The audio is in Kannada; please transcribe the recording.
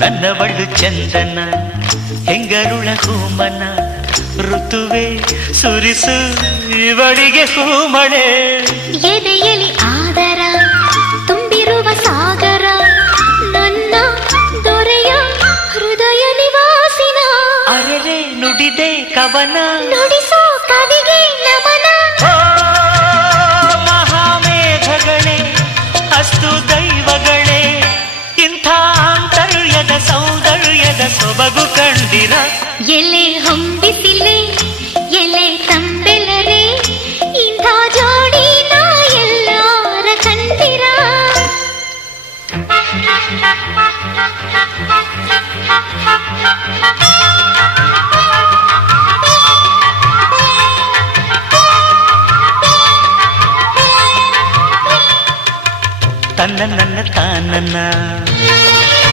ನನ್ನವಳು ಚಂದನ ಹೆಂಗರುಳ ಹೂಮನ ಋತುವೆ ಸುರಿಸು ಇವಳಿಗೆ ಹೂಮಳೆ ಎದೆಯಲಿ ಆದರ ತುಂಬಿರುವ ಸಾಗರ ನನ್ನ ದೊರೆಯ ಹೃದಯ ನಿವಾಸಿನ ಅರೆರೆ ನುಡಿದೆ ಕವನ ನುಡಿಸೋ ಕವಿಗೆ ನಮನ ಮಹಾಮೇಘಗಳೇ ಅಸ್ತು ದೈವಗಳೇ ಇಂಥ ಆಂತರ್ಯದ ಸೌಂದರ್ಯದ ಸೊಬಗು ಕಂಡಿರ ಎಲೆ ಹೊಂಬಿಸಿಲೆ ಎಲೆ ತಂಬೆಲರೆ ಇಂಥ ಜೋಡಿನ ಎಲ್ಲಾರ ಕಂಡಿರ ತನ್ನ ನನ್ನ ತಾನನ್ನ